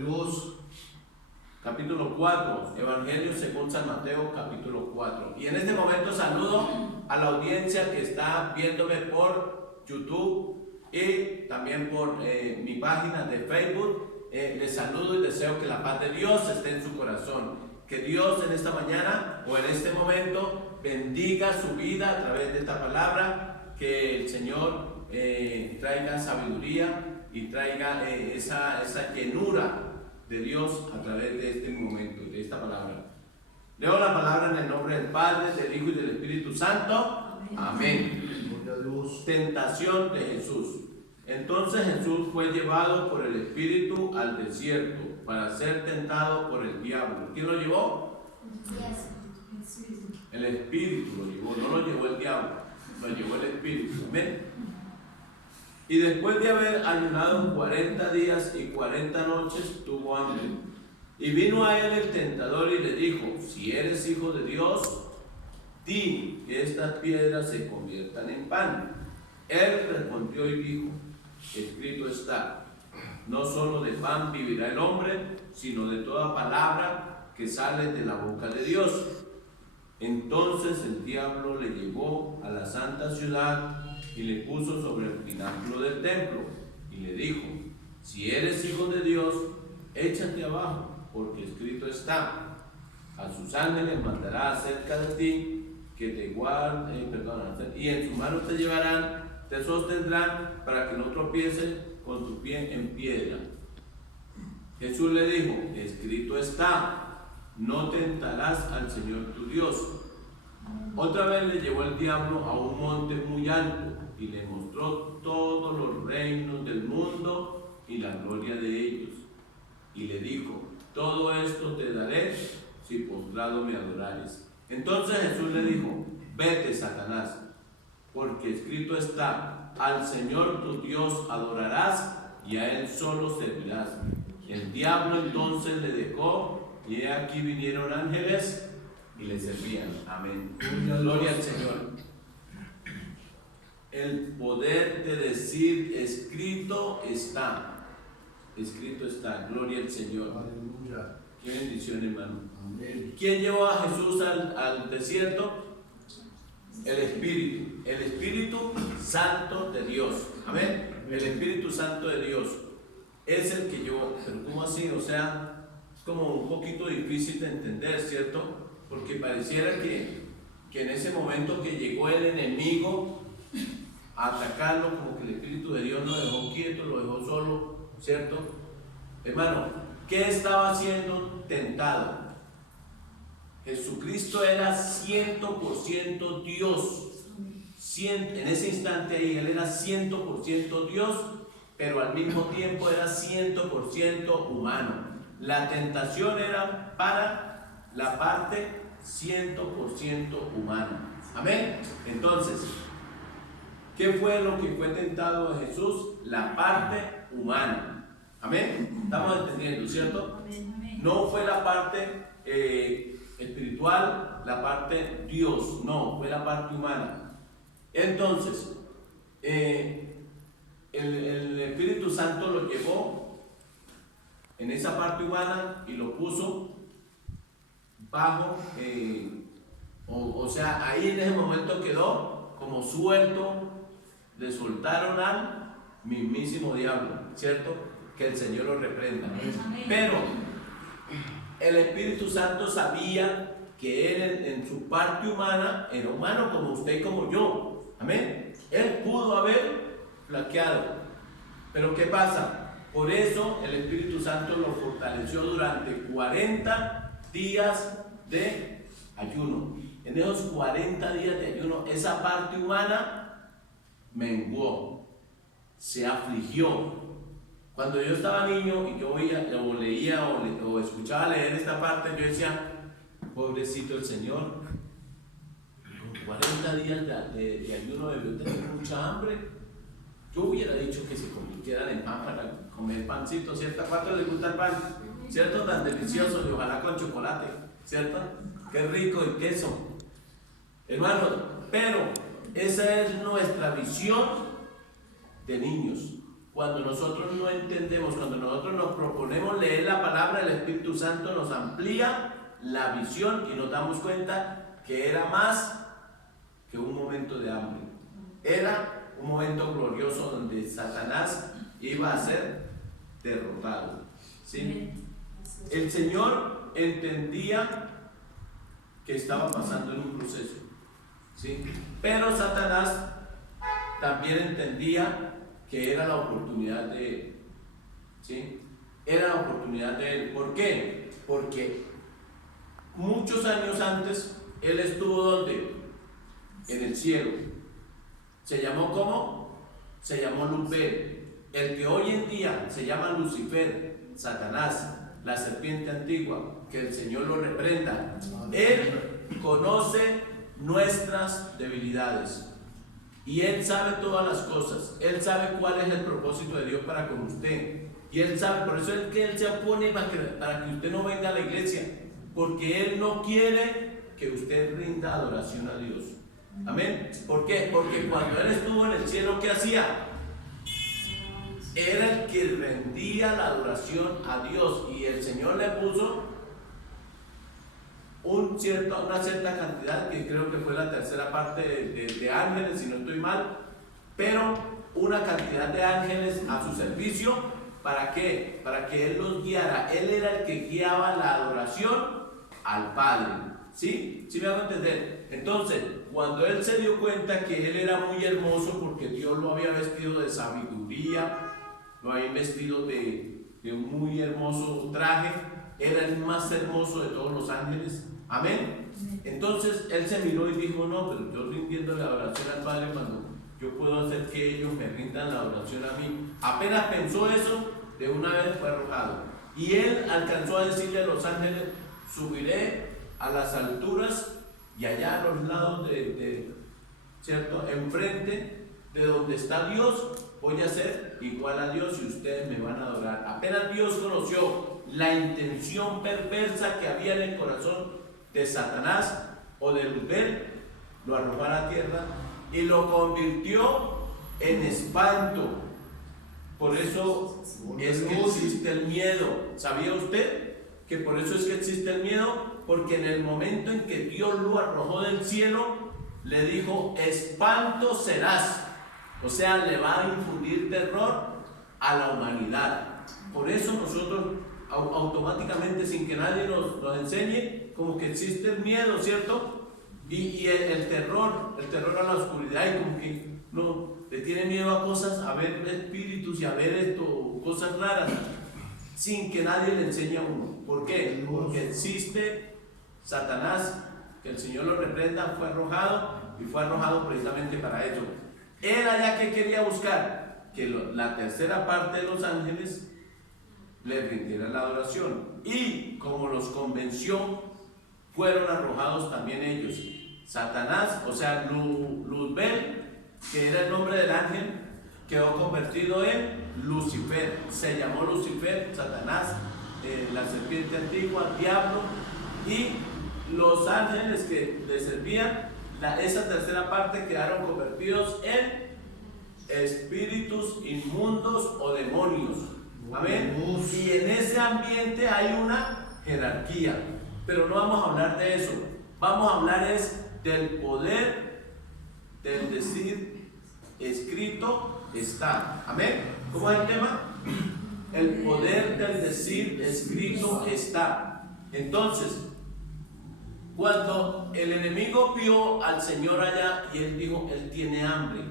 Dios. Capítulo 4, Evangelio según San Mateo, capítulo 4. Y en este momento saludo a la audiencia que está viéndome por YouTube y también por mi página de Facebook. Les saludo y deseo que la paz de Dios esté en su corazón. Que Dios en esta mañana o en este momento bendiga su vida a través de esta palabra. Que el Señor traiga sabiduría y traiga esa llenura de Dios a través de este momento, de esta palabra. Leo la palabra en el nombre del Padre, del Hijo y del Espíritu Santo. Amén. Tentación de Jesús. Entonces Jesús fue llevado por el Espíritu al desierto para ser tentado por el diablo. ¿Quién lo llevó? El Espíritu lo llevó, no lo llevó el diablo, lo llevó el Espíritu. Amén. Y después de haber ayunado 40 días y 40 noches, tuvo hambre. Y vino a él el tentador y le dijo: si eres hijo de Dios, di que estas piedras se conviertan en pan. Él respondió y dijo: escrito está, no solo de pan vivirá el hombre, sino de toda palabra que sale de la boca de Dios. Entonces el diablo le llevó a la santa ciudad y le puso sobre el pináculo del templo y le dijo: si eres hijo de Dios, échate abajo, porque escrito está, a sus ángeles mandará acerca de ti, que te guarden, y en sus manos te llevarán, te sostendrán, para que no tropieces con tu pie en piedra. Jesús le dijo: escrito está, no tentarás al Señor tu Dios. Otra vez le llevó el diablo a un monte muy alto y le mostró todos los reinos del mundo y la gloria de ellos. Y le dijo: todo esto te daré si postrado me adorares. Entonces Jesús le dijo: vete, Satanás, porque escrito está, al Señor tu Dios adorarás y a Él solo servirás. El diablo entonces le dejó, y he aquí vinieron ángeles y le servían. Amén. Gloria al Señor. El poder de decir escrito está. Escrito está. Gloria al Señor. Aleluya. Qué bendición, hermano. Amén. ¿Quién llevó a Jesús al desierto? El Espíritu Santo de Dios. Amén. El Espíritu Santo de Dios es el que llevó. Pero ¿cómo así? O sea, es como un poquito difícil de entender, ¿cierto? Porque pareciera que en ese momento que llegó el enemigo a atacarlo, como que el Espíritu de Dios lo dejó quieto, lo dejó solo, ¿cierto? Hermano, ¿qué estaba siendo tentado? Jesucristo era 100% Dios. En ese instante ahí, Él era 100% Dios, pero al mismo tiempo era 100% humano. La tentación era para la parte 100% humana. Amén. Entonces, ¿qué fue lo que fue tentado de Jesús? La parte humana. Amén. Estamos entendiendo, ¿cierto? No fue la parte espiritual, la parte Dios, no, fue la parte humana. Entonces, el Espíritu Santo lo llevó en esa parte humana y lo puso bajo, o sea, ahí en ese momento quedó como suelto, le soltaron al mismísimo diablo, ¿cierto? Que el Señor lo reprenda. Pero el Espíritu Santo sabía que él en su parte humana era humano como usted y como yo. Amén. Él pudo haber flaqueado. Pero ¿qué pasa? Por eso el Espíritu Santo lo fortaleció durante 40 días de ayuno. En esos 40 días de ayuno, esa parte humana menguó, se afligió. Cuando yo estaba niño y yo o leía o escuchaba leer esta parte, yo decía: pobrecito el Señor, 40 días de ayuno debió tener mucha hambre. Yo hubiera dicho que se convirtieran en pan para comer pancito, ¿cierto? ¿A cuánto les gusta el pan? ¿Cierto? Tan delicioso, y ojalá con chocolate, ¿cierto? Qué rico, y queso. Hermanos, pero esa es nuestra visión de niños. cuando nosotros no entendemos, cuando nosotros nos proponemos leer la palabra, el Espíritu Santo nos amplía la visión y nos damos cuenta que era más que un momento de hambre. Era un momento glorioso donde Satanás iba a ser derrotado. ¿Sí? El Señor entendía que estaba pasando en un proceso, ¿sí? Pero Satanás también entendía que era la oportunidad de él, ¿sí? Era la oportunidad de él. ¿Por qué? Porque muchos años antes él estuvo ¿dónde? En el cielo. ¿Se llamó cómo? Se llamó Luzbel. El que hoy en día se llama Lucifer, Satanás, la serpiente antigua, que el Señor lo reprenda. Él conoce nuestras debilidades y Él sabe todas las cosas. Él sabe cuál es el propósito de Dios para con usted, y Él sabe, por eso es que Él se opone para que usted no venga a la iglesia, porque Él no quiere que usted rinda adoración a Dios. Amén. ¿Por qué? Porque cuando Él estuvo en el cielo, ¿qué hacía? Era el que rendía la adoración a Dios, y el Señor le puso una cierta cantidad, que creo que fue la tercera parte de ángeles, si no estoy mal, pero una cantidad de ángeles a su servicio. ¿Para qué? Para que Él los guiara. Él era el que guiaba la adoración al Padre. ¿Sí? ¿Sí me hago entender? Entonces, cuando Él se dio cuenta que Él era muy hermoso, porque Dios lo había vestido de sabiduría, lo había vestido de un muy hermoso traje, era el más hermoso de todos los ángeles. Amén. Entonces Él se miró y dijo: no, pero yo rindiendo la adoración al Padre, cuando yo puedo hacer que ellos me rindan la adoración a mí. Apenas pensó eso, de una vez fue arrojado. Y Él alcanzó a decirle a los ángeles: subiré a las alturas, y allá a los lados ¿cierto? Enfrente de donde está Dios, voy a ser igual a Dios y ustedes me van a adorar. Apenas Dios conoció la intención perversa que había en el corazón de Satanás o de Luzbel, lo arrojó a la tierra y lo convirtió en espanto. Por eso es que existe el miedo. ¿Sabía usted que por eso es que existe el miedo? Porque en el momento en que Dios lo arrojó del cielo, le dijo: espanto serás. O sea, le va a infundir terror a la humanidad. Por eso nosotros automáticamente, sin que nadie nos enseñe, como que existe el miedo, ¿cierto? Y el terror a la oscuridad, y como que no le tiene miedo a cosas, a ver espíritus y a ver cosas raras, sin que nadie le enseñe a uno. ¿Por qué? Porque existe Satanás, que el Señor lo reprenda, fue arrojado, y fue arrojado precisamente para eso. Él allá que quería buscar que la tercera parte de los ángeles le rindieran la adoración, y como los convenció, fueron arrojados también ellos. Satanás, o sea, Luzbel, que era el nombre del ángel, quedó convertido en Lucifer. Se llamó Lucifer, Satanás, la serpiente antigua, diablo, y los ángeles que le servían, esa tercera parte, quedaron convertidos en espíritus inmundos o demonios. Amén. Y en ese ambiente hay una jerarquía, pero no vamos a hablar de eso. Vamos a hablar del poder del decir escrito está. Amén. ¿Cómo es el tema? El poder del decir escrito está. Entonces, cuando el enemigo vio al Señor allá y él dijo: él tiene hambre,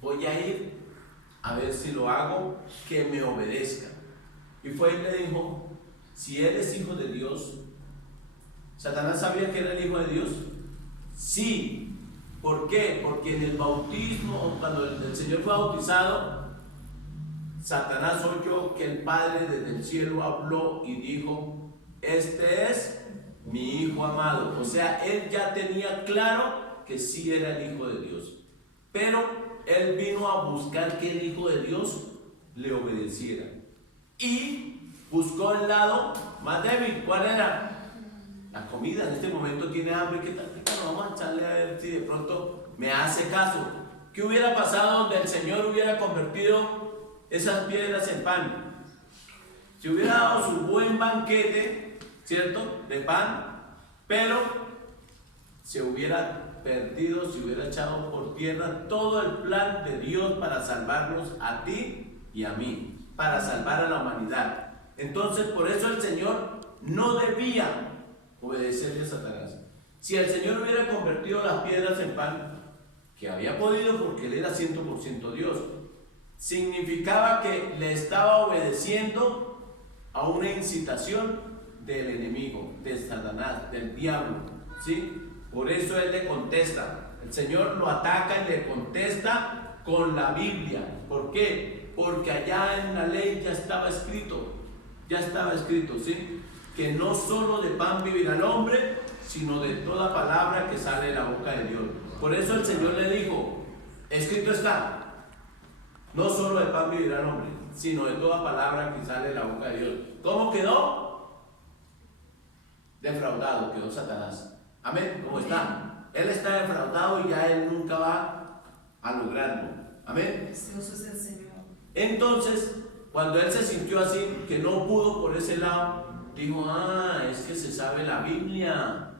voy a ir a ver si lo hago, que me obedezca. Y fue y le dijo: si él es hijo de Dios. ¿Satanás sabía que era el hijo de Dios? Sí. ¿Por qué? Porque en el bautismo, cuando el Señor fue bautizado, Satanás oyó que el Padre desde el cielo habló y dijo: este es mi hijo amado. O sea, él ya tenía claro que sí era el hijo de Dios, pero él vino a buscar que el hijo de Dios le obedeciera, y buscó el lado más débil. ¿Cuál era? La comida. En este momento tiene hambre. ¿Qué tal? Vamos a echarle a ver si de pronto me hace caso. ¿Qué hubiera pasado donde el Señor hubiera convertido esas piedras en pan, si hubiera dado su buen banquete, ¿cierto?, de pan, pero se hubiera perdido, se hubiera echado por tierra todo el plan de Dios para salvarnos a ti y a mí, para salvar a la humanidad. Entonces, por eso el Señor no debía obedecerle a Satanás. Si el Señor hubiera convertido las piedras en pan, que había podido porque Él era 100% Dios, significaba que le estaba obedeciendo a una incitación del enemigo, de Satanás, del diablo, ¿sí? Por eso Él le contesta. El Señor lo ataca y le contesta con la Biblia. ¿Por qué? Porque allá en la ley ya estaba escrito, ¿sí?, que no solo de pan vivirá el hombre, sino de toda palabra que sale de la boca de Dios. Por eso el Señor le dijo, escrito está, no solo de pan vivirá el hombre, sino de toda palabra que sale de la boca de Dios. ¿Cómo quedó? Defraudado quedó Satanás. Amén. ¿Cómo está? Él está defraudado y ya él nunca va a lograrlo. Amén. Dios es el Señor. Entonces, cuando él se sintió así, que no pudo por ese lado, dijo, es que se sabe la Biblia.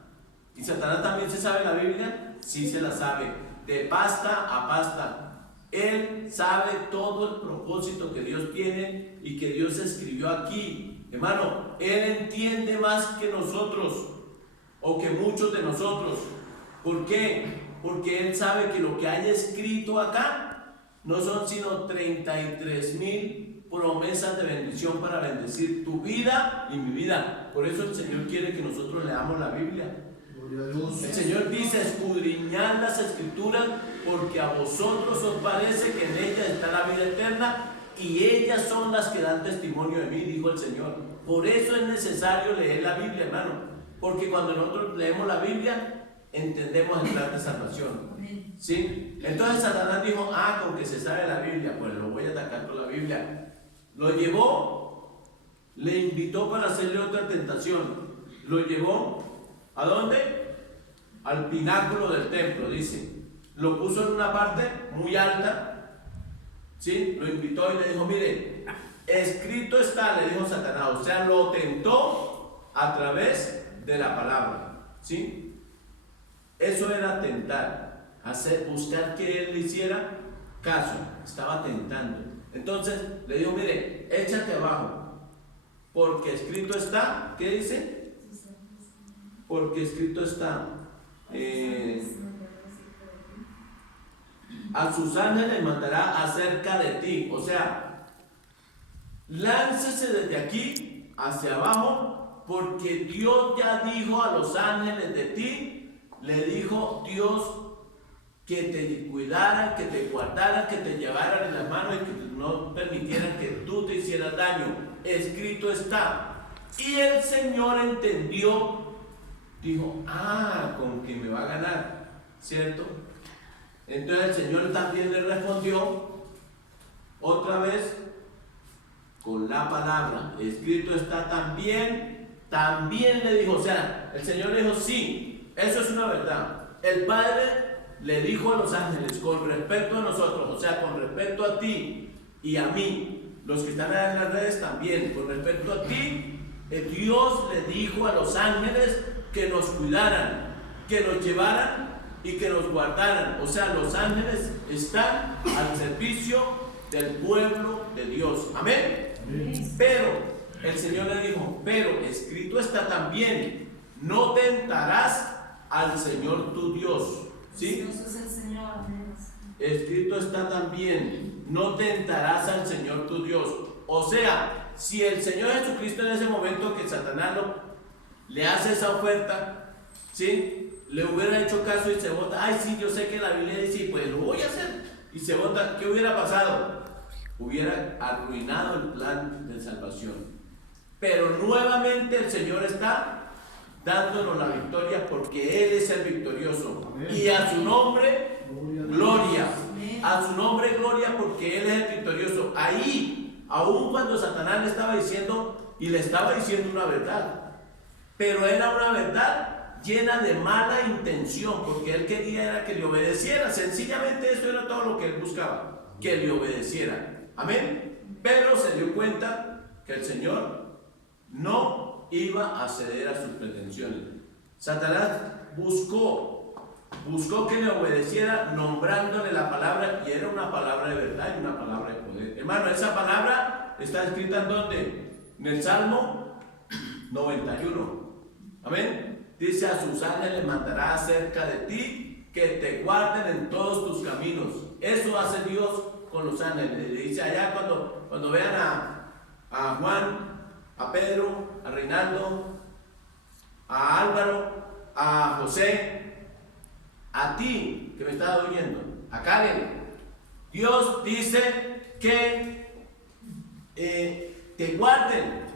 ¿Y Satanás también se sabe la Biblia? Sí, se la sabe, de pasta a pasta. Él sabe todo el propósito que Dios tiene y que Dios escribió aquí. Hermano, él entiende más que nosotros, o que muchos de nosotros. ¿Por qué? Porque él sabe que lo que hay escrito acá no son sino 33,000 promesas de bendición para bendecir tu vida y mi vida. Por eso el Señor quiere que nosotros leamos la Biblia. El Señor dice, escudriñad las escrituras, porque a vosotros os parece que en ellas está la vida eterna, y ellas son las que dan testimonio de mí, dijo el Señor. Por eso es necesario leer la Biblia, hermano, porque cuando nosotros leemos la Biblia, entendemos el plan de salvación. ¿Sí? Entonces Satanás dijo, con que se sabe la Biblia, pues lo voy a atacar con la Biblia. Lo llevó, le invitó para hacerle otra tentación. Lo llevó, ¿a dónde? Al pináculo del templo, dice. Lo puso en una parte muy alta, ¿sí? Lo invitó y le dijo, mire, escrito está, le dijo Satanás. O sea, lo tentó a través de la palabra, ¿sí? Eso era tentar, buscar que él le hiciera caso. Estaba tentando. Entonces le dijo, mire, échate abajo, porque escrito está, ¿qué dice? Porque escrito está, a sus ángeles mandará acerca de ti. O sea, láncese desde aquí hacia abajo, porque Dios ya dijo a los ángeles de ti, le dijo Dios que te cuidaran, que te guardaran, que te llevaran en las manos y que no permitieran que tú te hicieras daño. Escrito está. Y el Señor entendió, dijo, con que me va a ganar, ¿cierto? Entonces el Señor también le respondió otra vez con la palabra. Escrito está también le dijo. O sea, el Señor le dijo, sí, eso es una verdad. El Padre le dijo a los ángeles con respecto a nosotros, o sea, con respecto a ti y a mí, los que están en las redes también, con respecto a ti, Dios le dijo a los ángeles que nos cuidaran, que nos llevaran y que nos guardaran. O sea, los ángeles están al servicio del pueblo de Dios. Amén. Pero el Señor le dijo, pero escrito está también, no tentarás al Señor tu Dios. ¿Sí? Dios es el Señor. Escrito está también, no tentarás al Señor tu Dios. O sea, si el Señor Jesucristo en ese momento que Satanás le hace esa oferta, ¿sí?, le hubiera hecho caso y se vota, sí, yo sé que la Biblia dice, pues lo voy a hacer, y se vota, ¿qué hubiera pasado? Hubiera arruinado el plan de salvación. Pero nuevamente el Señor está dándonos la victoria, porque Él es el victorioso. Amén. Y a su nombre, gloria. A su nombre, gloria, porque Él es el victorioso. Ahí, aun cuando Satanás le estaba diciendo, y le estaba diciendo una verdad, pero era una verdad llena de mala intención, porque Él quería era que le obedeciera. Sencillamente eso era todo lo que Él buscaba, que le obedeciera. Amén. pero se dio cuenta que el Señor no iba a ceder a sus pretensiones. Satanás buscó que le obedeciera nombrándole la palabra, y era una palabra de verdad y una palabra de poder. Hermano, esa palabra está escrita ¿en dónde? En el Salmo 91. Amén. Dice: a sus ángeles mandará acerca de ti, que te guarden en todos tus caminos. Eso hace Dios con los ángeles. Le dice allá cuando vean a Juan, a Pedro, a Reinaldo, a Álvaro, a José, a ti que me estás oyendo, a Karen, Dios dice que te guarden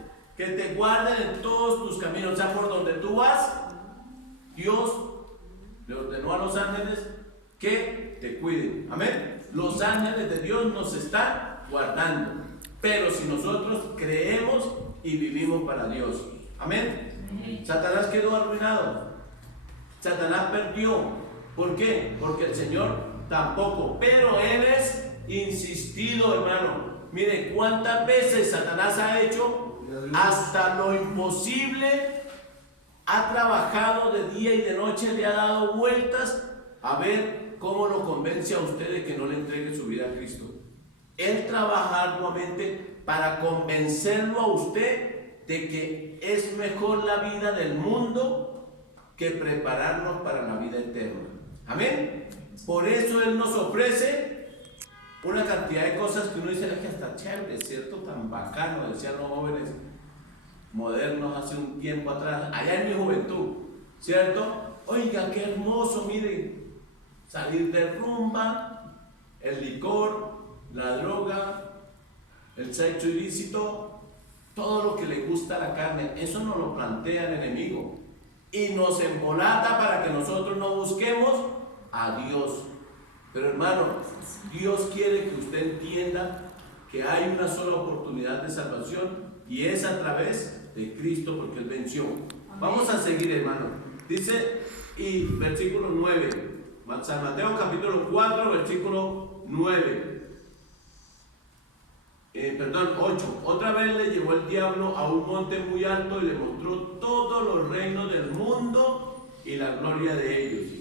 en todos tus caminos. O sea, por donde tú vas, Dios le ordenó a los ángeles que te cuiden. Amén. Los ángeles de Dios nos están guardando, pero si nosotros creemos y vivimos para Dios. Amén. Satanás quedó arruinado. Satanás perdió. ¿Por qué? Porque el Señor tampoco. Pero Él es insistido, hermano. Mire cuántas veces Satanás ha hecho hasta lo imposible. Ha trabajado de día y de noche, le ha dado vueltas a ver cómo lo convence a usted de que no le entregue su vida a Cristo. Él trabaja arduamente para convencerlo a usted de que es mejor la vida del mundo que prepararnos para la vida eterna. Amén. Por eso Él nos ofrece una cantidad de cosas que uno dice: es que está chévere, ¿cierto? Tan bacano, decían los jóvenes modernos hace un tiempo atrás, allá en mi juventud, ¿cierto? Oiga, qué hermoso, mire, salir de rumba, el licor, la droga, el sexo ilícito, todo lo que le gusta a la carne. Eso nos lo plantea el enemigo y nos embolata para que nosotros no busquemos a Dios. Pero hermano, Dios quiere que usted entienda que hay una sola oportunidad de salvación, y es a través de Cristo, porque Él venció. Vamos a seguir, hermano. Dice, y versículo 9, San Mateo capítulo 4, versículo 9. 8. Otra vez le llevó el diablo a un monte muy alto y le mostró todos los reinos del mundo y la gloria de ellos.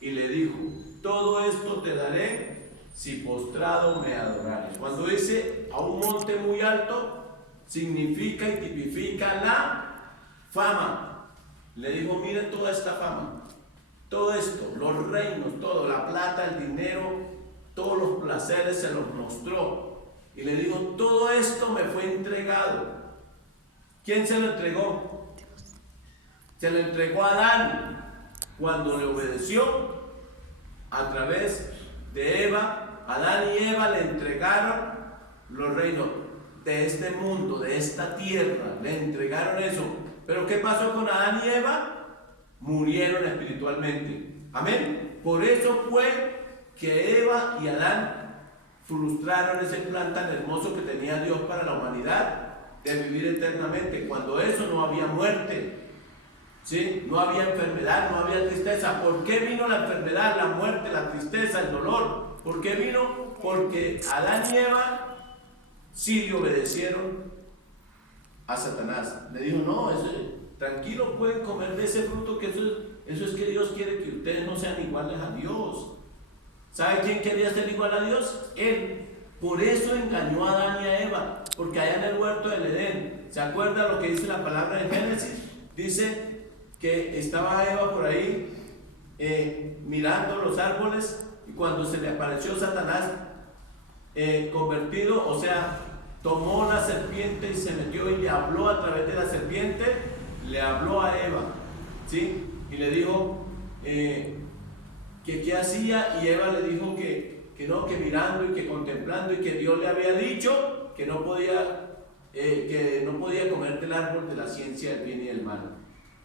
Y le dijo: todo esto te daré si postrado me adorares. Cuando dice a un monte muy alto, significa y tipifica la fama. Le dijo: mire toda esta fama, todo esto, los reinos, todo, la plata, el dinero, todos los placeres se los mostró. Y le dijo: todo esto me fue entregado. ¿Quién se lo entregó? Se lo entregó a Adán cuando le obedeció a través de Eva. Adán y Eva le entregaron los reinos de este mundo, de esta tierra, le entregaron eso. Pero ¿qué pasó con Adán y Eva? Murieron espiritualmente. Amén. Por eso fue que Eva y Adán frustraron ese plan tan hermoso que tenía Dios para la humanidad, de vivir eternamente. Cuando eso no había muerte, ¿sí? No había enfermedad, no había tristeza. ¿Por qué vino la enfermedad, la muerte, la tristeza, el dolor? ¿Por qué vino? Porque Adán y Eva sí le obedecieron a Satanás. Le dijo: no, tranquilo, pueden comer de ese fruto, que eso es que Dios quiere que ustedes no sean iguales a Dios. ¿Sabe quién quería ser igual a Dios? Él. Por eso engañó a Adán y a Eva, porque allá en el huerto del Edén, ¿se acuerda lo que dice la palabra en Génesis? Dice que estaba Eva por ahí mirando los árboles, y cuando se le apareció Satanás convertido, o sea, tomó la serpiente y se metió y le habló a través de la serpiente, le habló a Eva, ¿sí? Y le dijo que qué hacía, y Eva le dijo que no, que mirando y que contemplando, y que Dios le había dicho que no podía comer del árbol de la ciencia del bien y del mal.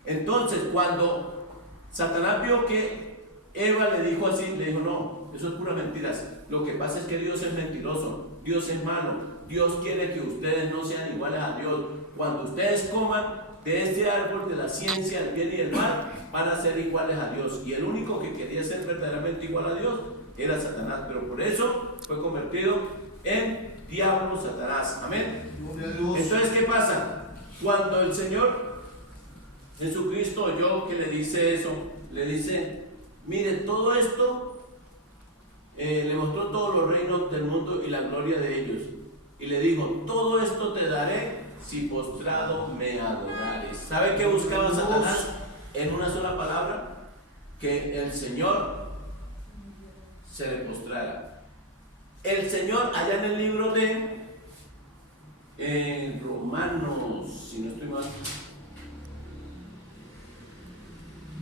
Entonces, cuando Satanás vio que Eva le dijo así, le dijo: no, eso es pura mentiras. Lo que pasa es que Dios es mentiroso, Dios es malo, Dios quiere que ustedes no sean iguales a Dios. Cuando ustedes coman de este árbol de la ciencia del bien y del mal, van a ser iguales a Dios. Y el único que quería ser verdaderamente igual a Dios era Satanás, pero por eso fue convertido en diablo, Satanás. Amén. Gloria a Dios. Entonces, ¿qué pasa? Cuando el Señor Jesucristo oyó que le dice eso, le dice, mire, todo esto, le mostró todos los reinos del mundo y la gloria de ellos. Y le dijo, todo esto te daré si postrado me adorares. ¿Sabe qué buscaba Satanás en una sola palabra? Que el Señor se le postrara. El Señor, allá en el libro de Romanos, si no estoy mal.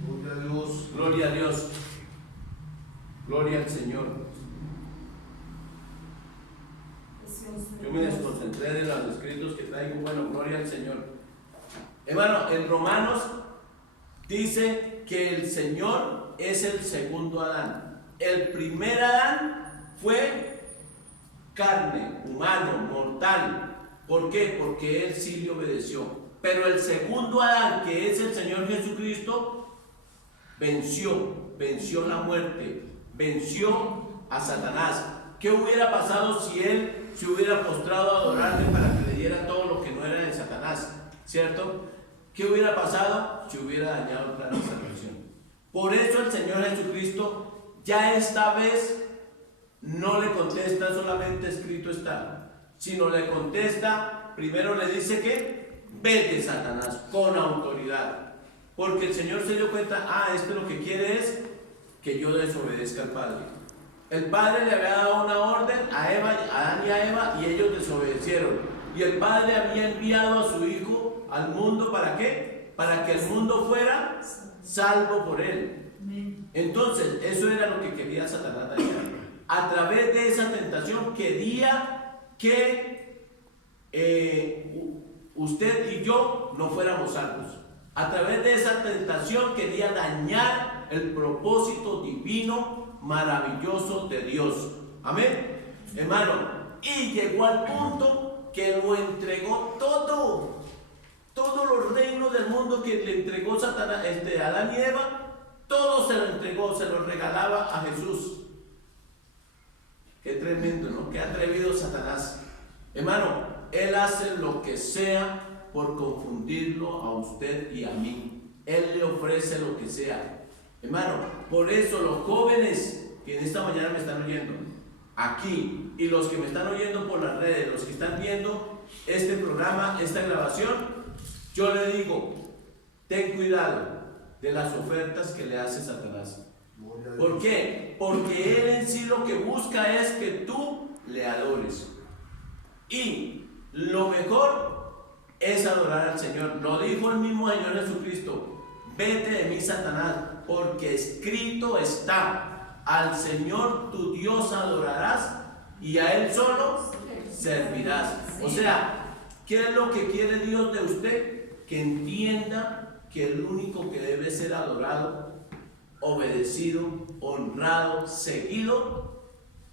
Gloria a Dios. Gloria a Dios. Gloria al Señor. Yo me desconcentré de los escritos que traigo. Bueno, gloria al Señor. Hermano, en Romanos dice que el Señor es el segundo Adán. El primer Adán fue carne, humano, mortal. ¿Por qué? Porque él sí le obedeció. Pero el segundo Adán, que es el Señor Jesucristo, venció la muerte, venció a Satanás. ¿Qué hubiera pasado si él se hubiera postrado a adorarle para que le diera todo lo que no era de Satanás? ¿Cierto? ¿Qué hubiera pasado? Se hubiera dañado el plan de salvación. Por eso el Señor Jesucristo ya esta vez no le contesta solamente escrito está, sino le contesta, primero le dice que vete, Satanás, con autoridad. Porque el Señor se dio cuenta, lo que quiere es que yo desobedezca al Padre. El Padre le había dado una orden a Adán y a Eva, y ellos desobedecieron. Y el Padre había enviado a su Hijo al mundo, ¿para qué? Para que el mundo fuera salvo por él. Entonces, eso era lo que quería Satanás dañar. A través de esa tentación quería que usted y yo no fuéramos salvos. A través de esa tentación quería dañar el propósito divino maravilloso de Dios. Amén, hermano. Y llegó al punto que lo entregó todo. Todos los reinos del mundo que le entregó Satanás, Adán y Eva, todo se lo entregó, se lo regalaba a Jesús. Qué tremendo, ¿no? Qué atrevido Satanás. Hermano, él hace lo que sea por confundirlo a usted y a mí. Él le ofrece lo que sea. Hermano, por eso los jóvenes que en esta mañana me están oyendo aquí, y los que me están oyendo por las redes, los que están viendo este programa, esta grabación, yo le digo, ten cuidado de las ofertas que le hace Satanás. ¿Por qué? Porque él en sí lo que busca es que tú le adores. Y lo mejor es adorar al Señor. Lo dijo el mismo Señor Jesucristo: vete de mí, Satanás, porque escrito está: al Señor tu Dios adorarás y a Él solo servirás. O sea, ¿qué es lo que quiere Dios de usted? Que entienda que el único que debe ser adorado, obedecido, honrado, seguido,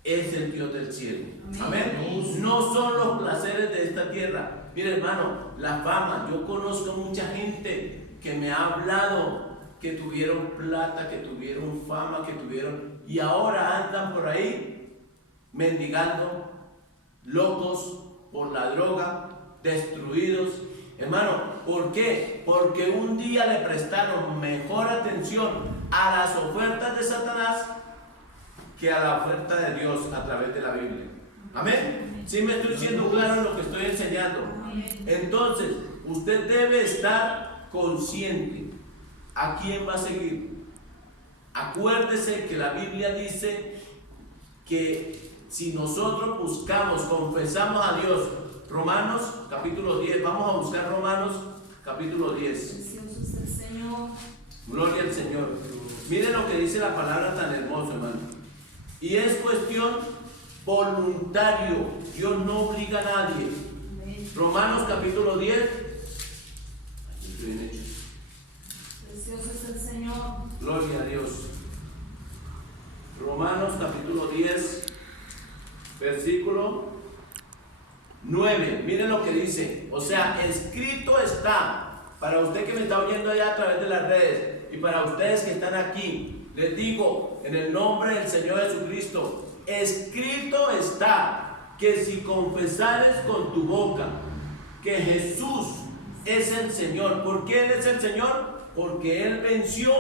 es el Dios del cielo. Amén. No son los placeres de esta tierra. Mire, hermano, la fama. Yo conozco mucha gente que me ha hablado que tuvieron plata, que tuvieron fama, que tuvieron, y ahora andan por ahí mendigando, locos por la droga, destruidos. Hermano, ¿por qué? Porque un día le prestaron mejor atención a las ofertas de Satanás que a la oferta de Dios a través de la Biblia. Amén. ¿Sí me estoy siendo claro en lo que estoy enseñando? Entonces, usted debe estar consciente. ¿A quién va a seguir? Acuérdese que la Biblia dice que si nosotros buscamos, confesamos a Dios, Romanos capítulo 10, vamos a buscar Romanos capítulo 10. Gloria al Señor. Miren lo que dice la palabra tan hermosa, hermano. Y es cuestión voluntario. Dios no obliga a nadie. Romanos capítulo 10. Estoy bien hecho. Precioso es el Señor. Gloria a Dios. Romanos capítulo 10, versículo 9. Miren lo que dice. O sea, escrito está. Para usted que me está oyendo allá a través de las redes, y para ustedes que están aquí, les digo en el nombre del Señor Jesucristo: escrito está que si confesares con tu boca que Jesús es el Señor. ¿Por qué Él es el Señor? Porque Él venció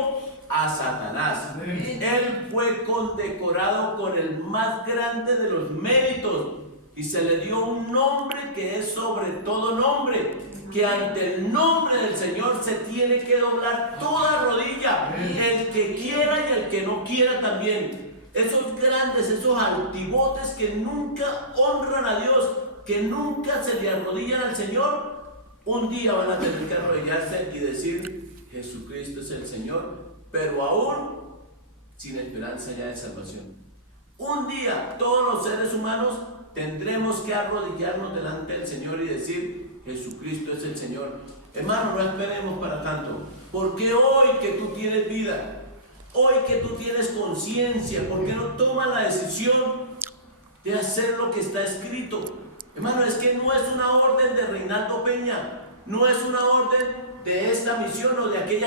a Satanás. Amén. Él fue condecorado con el más grande de los méritos y se le dio un nombre que es sobre todo nombre, que ante el nombre del Señor se tiene que doblar toda rodilla, el que quiera y el que no quiera también. Esos grandes, esos altivotes que nunca honran a Dios, que nunca se le arrodillan al Señor, un día van a tener que arrodillarse y decir: Jesucristo es el Señor, pero aún sin esperanza ya de salvación. Un día todos los seres humanos tendremos que arrodillarnos delante del Señor y decir: Jesucristo es el Señor. Hermano, no esperemos para tanto, porque hoy que tú tienes vida, hoy que tú tienes conciencia, ¿por qué no tomas la decisión de hacer lo que está escrito? Hermano, es que no es una orden de Reinaldo Peña, no es una orden de esta misión o de aquella misión.